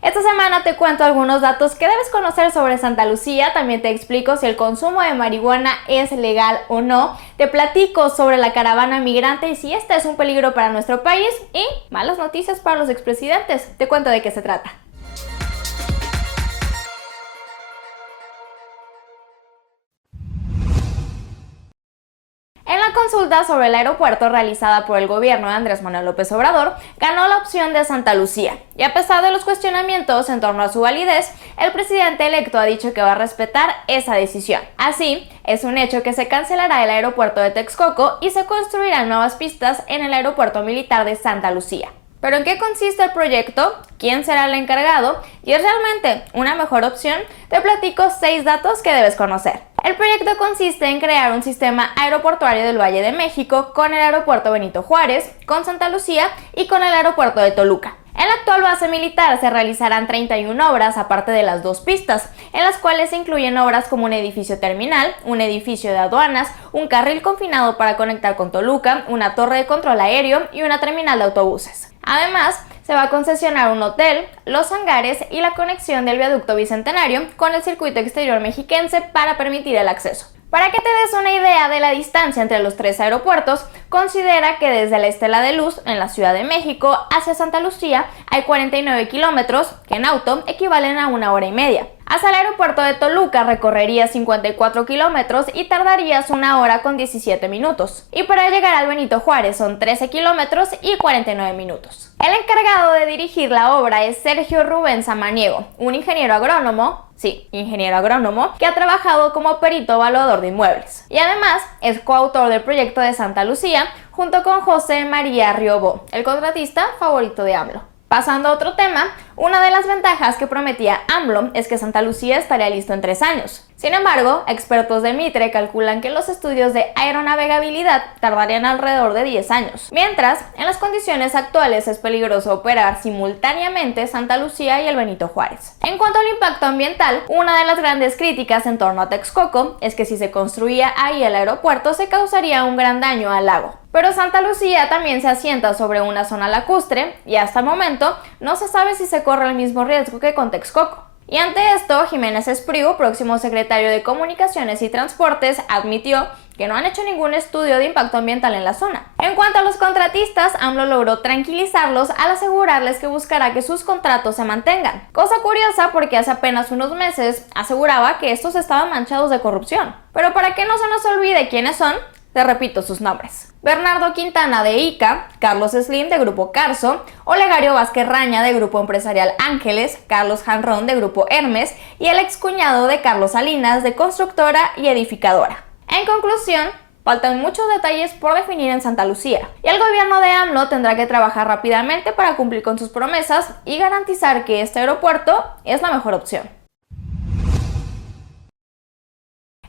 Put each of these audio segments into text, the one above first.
Esta semana te cuento algunos datos que debes conocer sobre Santa Lucía, también te explico si el consumo de marihuana es legal o no, te platico sobre la caravana migrante y si este es un peligro para nuestro país y malas noticias para los expresidentes. Te cuento de qué se trata. En la consulta sobre el aeropuerto realizada por el gobierno de Andrés Manuel López Obrador, ganó la opción de Santa Lucía, y a pesar de los cuestionamientos en torno a su validez, el presidente electo ha dicho que va a respetar esa decisión. Así, es un hecho que se cancelará el aeropuerto de Texcoco y se construirán nuevas pistas en el aeropuerto militar de Santa Lucía. ¿Pero en qué consiste el proyecto? ¿Quién será el encargado? ¿Y es realmente una mejor opción? Te platico 6 datos que debes conocer. El proyecto consiste en crear un sistema aeroportuario del Valle de México con el aeropuerto Benito Juárez, con Santa Lucía y con el aeropuerto de Toluca. En la actual base militar se realizarán 31 obras aparte de las 2 pistas, en las cuales se incluyen obras como un edificio terminal, un edificio de aduanas, un carril confinado para conectar con Toluca, una torre de control aéreo y una terminal de autobuses. Además, se va a concesionar un hotel, los hangares y la conexión del viaducto Bicentenario con el circuito exterior mexiquense para permitir el acceso. Para que te des una idea de la distancia entre los 3 aeropuertos, considera que desde la Estela de Luz, en la Ciudad de México, hacia Santa Lucía hay 49 kilómetros, que en auto equivalen a 1 hora y media. Hasta el aeropuerto de Toluca recorrerías 54 kilómetros y tardarías 1 hora con 17 minutos. Y para llegar al Benito Juárez son 13 kilómetros y 49 minutos. El encargado de dirigir la obra es Sergio Rubén Samaniego, un ingeniero agrónomo, que ha trabajado como perito evaluador de inmuebles. Y además es coautor del proyecto de Santa Lucía junto con José María Riobó, el contratista favorito de AMLO. Pasando a otro tema, una de las ventajas que prometía AMLO es que Santa Lucía estaría listo en 3 años. Sin embargo, expertos de Mitre calculan que los estudios de aeronavegabilidad tardarían alrededor de 10 años. Mientras, en las condiciones actuales es peligroso operar simultáneamente Santa Lucía y el Benito Juárez. En cuanto al impacto ambiental, una de las grandes críticas en torno a Texcoco es que si se construía ahí el aeropuerto se causaría un gran daño al lago. Pero Santa Lucía también se asienta sobre una zona lacustre y hasta el momento no se sabe si se corre el mismo riesgo que con Texcoco. Y ante esto, Jiménez Espriu, próximo secretario de Comunicaciones y Transportes, admitió que no han hecho ningún estudio de impacto ambiental en la zona. En cuanto a los contratistas, AMLO logró tranquilizarlos al asegurarles que buscará que sus contratos se mantengan. Cosa curiosa porque hace apenas unos meses aseguraba que estos estaban manchados de corrupción. Pero para que no se nos olvide quiénes son, te repito sus nombres: Bernardo Quintana de ICA, Carlos Slim de Grupo Carso, Olegario Vázquez Raña de Grupo Empresarial Ángeles, Carlos Janrón de Grupo Hermes y el excuñado de Carlos Salinas de Constructora y Edificadora. En conclusión, faltan muchos detalles por definir en Santa Lucía, y el gobierno de AMLO tendrá que trabajar rápidamente para cumplir con sus promesas y garantizar que este aeropuerto es la mejor opción.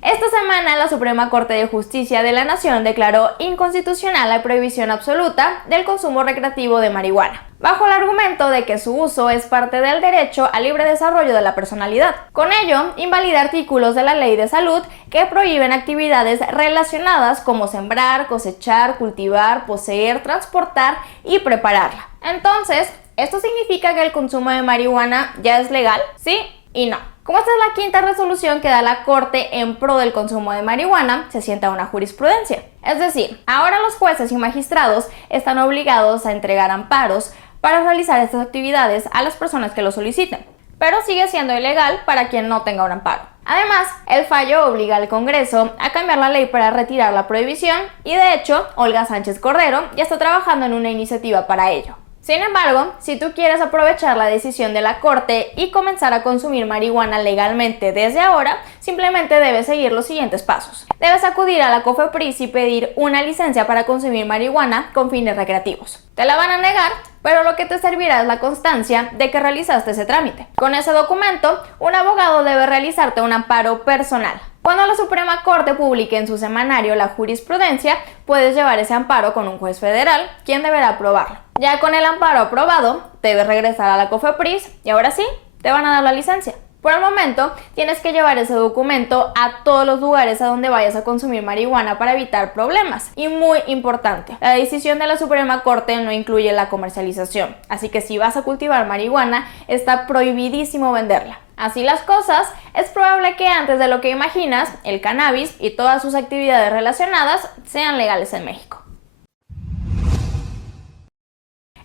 Esta semana la Suprema Corte de Justicia de la Nación declaró inconstitucional la prohibición absoluta del consumo recreativo de marihuana, bajo el argumento de que su uso es parte del derecho al libre desarrollo de la personalidad. Con ello, invalida artículos de la Ley de Salud que prohíben actividades relacionadas como sembrar, cosechar, cultivar, poseer, transportar y prepararla. Entonces, ¿esto significa que el consumo de marihuana ya es legal? Sí y no. Como esta es la 5ª resolución que da la Corte en pro del consumo de marihuana, se sienta una jurisprudencia. Es decir, ahora los jueces y magistrados están obligados a entregar amparos para realizar estas actividades a las personas que lo soliciten, pero sigue siendo ilegal para quien no tenga un amparo. Además, el fallo obliga al Congreso a cambiar la ley para retirar la prohibición y de hecho, Olga Sánchez Cordero ya está trabajando en una iniciativa para ello. Sin embargo, si tú quieres aprovechar la decisión de la Corte y comenzar a consumir marihuana legalmente desde ahora, simplemente debes seguir los siguientes pasos. Debes acudir a la COFEPRIS y pedir una licencia para consumir marihuana con fines recreativos. Te la van a negar, pero lo que te servirá es la constancia de que realizaste ese trámite. Con ese documento, un abogado debe realizarte un amparo personal. Cuando la Suprema Corte publique en su semanario la jurisprudencia, puedes llevar ese amparo con un juez federal, quien deberá aprobarlo. Ya con el amparo aprobado, debes regresar a la COFEPRIS y ahora sí, te van a dar la licencia. Por el momento, tienes que llevar ese documento a todos los lugares a donde vayas a consumir marihuana para evitar problemas. Y muy importante, la decisión de la Suprema Corte no incluye la comercialización, así que si vas a cultivar marihuana, está prohibidísimo venderla. Así las cosas, es probable que antes de lo que imaginas, el cannabis y todas sus actividades relacionadas sean legales en México.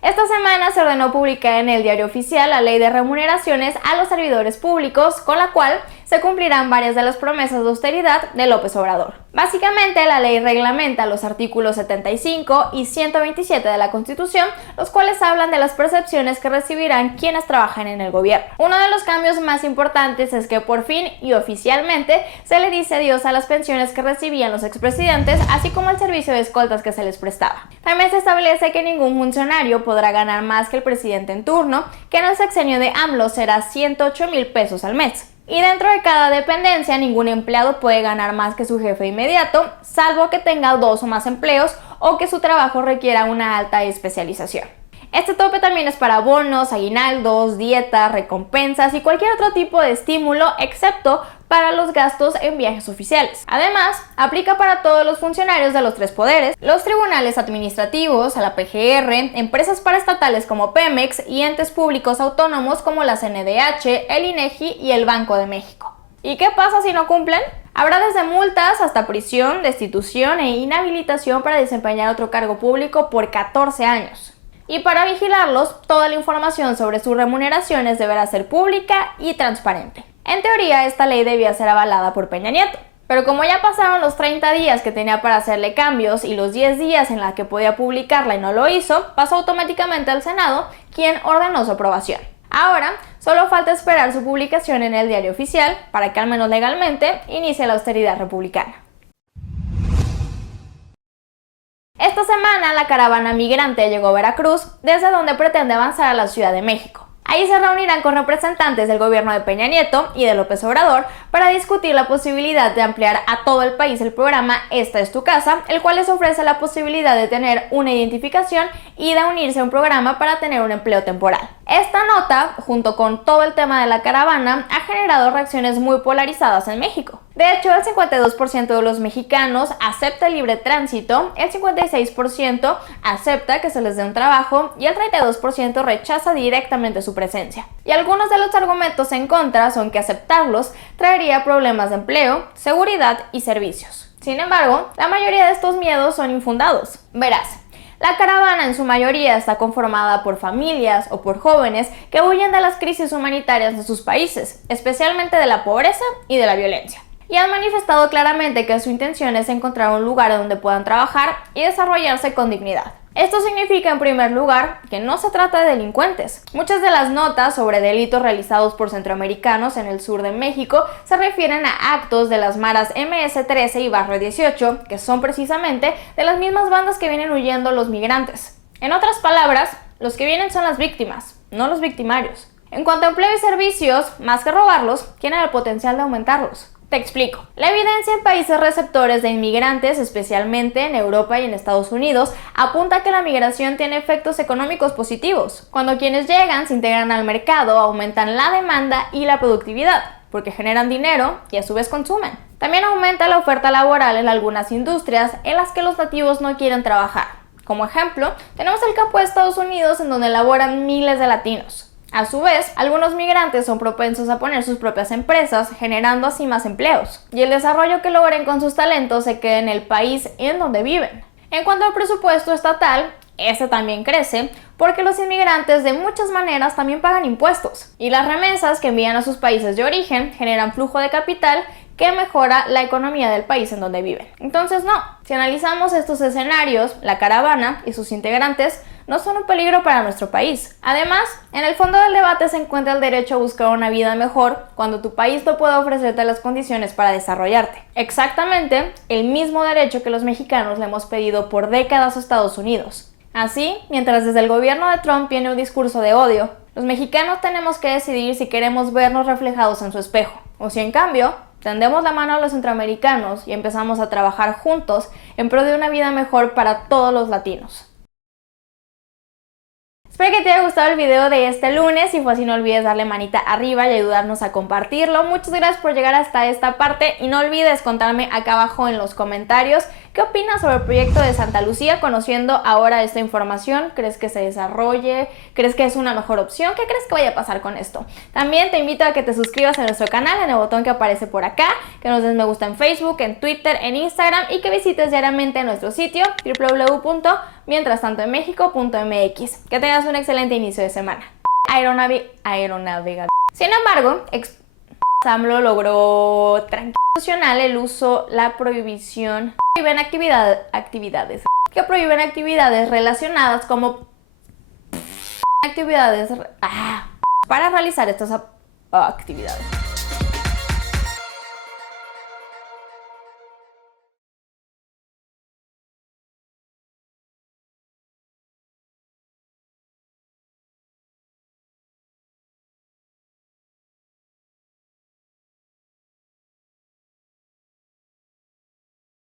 Esta semana se ordenó publicar en el Diario Oficial la Ley de Remuneraciones a los Servidores Públicos, con la cual se cumplirán varias de las promesas de austeridad de López Obrador. Básicamente, la ley reglamenta los artículos 75 y 127 de la Constitución, los cuales hablan de las percepciones que recibirán quienes trabajan en el gobierno. Uno de los cambios más importantes es que por fin y oficialmente se le dice adiós a las pensiones que recibían los expresidentes, así como el servicio de escoltas que se les prestaba. También se establece que ningún funcionario podrá ganar más que el presidente en turno, que en el sexenio de AMLO será 108,000 pesos al mes. Y dentro de cada dependencia, ningún empleado puede ganar más que su jefe inmediato, salvo que tenga 2 o más empleos o que su trabajo requiera una alta especialización. Este tope también es para bonos, aguinaldos, dietas, recompensas y cualquier otro tipo de estímulo, excepto para los gastos en viajes oficiales. Además, aplica para todos los funcionarios de los 3 poderes, los tribunales administrativos, a la PGR, empresas paraestatales como Pemex y entes públicos autónomos como la CNDH, el INEGI y el Banco de México. ¿Y qué pasa si no cumplen? Habrá desde multas hasta prisión, destitución e inhabilitación para desempeñar otro cargo público por 14 años. Y para vigilarlos, toda la información sobre sus remuneraciones deberá ser pública y transparente. En teoría, esta ley debía ser avalada por Peña Nieto, pero como ya pasaron los 30 días que tenía para hacerle cambios y los 10 días en los que podía publicarla y no lo hizo, pasó automáticamente al Senado, quien ordenó su aprobación. Ahora, solo falta esperar su publicación en el Diario Oficial para que al menos legalmente inicie la austeridad republicana. Esta semana la caravana migrante llegó a Veracruz, desde donde pretende avanzar a la Ciudad de México. Ahí se reunirán con representantes del gobierno de Peña Nieto y de López Obrador para discutir la posibilidad de ampliar a todo el país el programa Esta es tu casa, el cual les ofrece la posibilidad de tener una identificación y de unirse a un programa para tener un empleo temporal. Esta nota, junto con todo el tema de la caravana, ha generado reacciones muy polarizadas en México. De hecho, el 52% de los mexicanos acepta el libre tránsito, el 56% acepta que se les dé un trabajo y el 32% rechaza directamente su presencia. Y algunos de los argumentos en contra son que aceptarlos traería problemas de empleo, seguridad y servicios. Sin embargo, la mayoría de estos miedos son infundados. Verás, la caravana en su mayoría está conformada por familias o por jóvenes que huyen de las crisis humanitarias de sus países, especialmente de la pobreza y de la violencia. Y han manifestado claramente que su intención es encontrar un lugar donde puedan trabajar y desarrollarse con dignidad. Esto significa, en primer lugar, que no se trata de delincuentes. Muchas de las notas sobre delitos realizados por centroamericanos en el sur de México se refieren a actos de las maras MS-13 y Barrio 18, que son precisamente de las mismas bandas que vienen huyendo los migrantes. En otras palabras, los que vienen son las víctimas, no los victimarios. En cuanto a empleo y servicios, más que robarlos, tienen el potencial de aumentarlos. Te explico. La evidencia en países receptores de inmigrantes, especialmente en Europa y en Estados Unidos, apunta a que la migración tiene efectos económicos positivos. Cuando quienes llegan se integran al mercado, aumentan la demanda y la productividad, porque generan dinero y a su vez consumen. También aumenta la oferta laboral en algunas industrias en las que los nativos no quieren trabajar. Como ejemplo, tenemos el campo de Estados Unidos, en donde laboran miles de latinos. A su vez, algunos migrantes son propensos a poner sus propias empresas, generando así más empleos, y el desarrollo que logren con sus talentos se queda en el país en donde viven. En cuanto al presupuesto estatal, este también crece porque los inmigrantes de muchas maneras también pagan impuestos, y las remesas que envían a sus países de origen generan flujo de capital que mejora la economía del país en donde viven. Entonces no, si analizamos estos escenarios, la caravana y sus integrantes no son un peligro para nuestro país. Además, en el fondo del debate se encuentra el derecho a buscar una vida mejor cuando tu país no puede ofrecerte las condiciones para desarrollarte. Exactamente el mismo derecho que los mexicanos le hemos pedido por décadas a Estados Unidos. Así, mientras desde el gobierno de Trump viene un discurso de odio, los mexicanos tenemos que decidir si queremos vernos reflejados en su espejo, o si en cambio tendemos la mano a los centroamericanos y empezamos a trabajar juntos en pro de una vida mejor para todos los latinos. Espero que te haya gustado el video de este lunes. Si fue así, no olvides darle manita arriba y ayudarnos a compartirlo. Muchas gracias por llegar hasta esta parte y no olvides contarme acá abajo en los comentarios qué opinas sobre el proyecto de Santa Lucía. Conociendo ahora esta información, ¿crees que se desarrolle? ¿Crees que es una mejor opción? ¿Qué crees que vaya a pasar con esto? También te invito a que te suscribas a nuestro canal en el botón que aparece por acá, que nos des me gusta en Facebook, en Twitter, en Instagram y que visites diariamente nuestro sitio www.mientrastantoenmexico.mx. Que tengas un excelente inicio de semana. Aeronavegador. Sin embargo, AMLO logró constitucional el uso, la prohibición, prohíben actividades que prohíben actividades relacionadas como actividades para realizar estas actividades.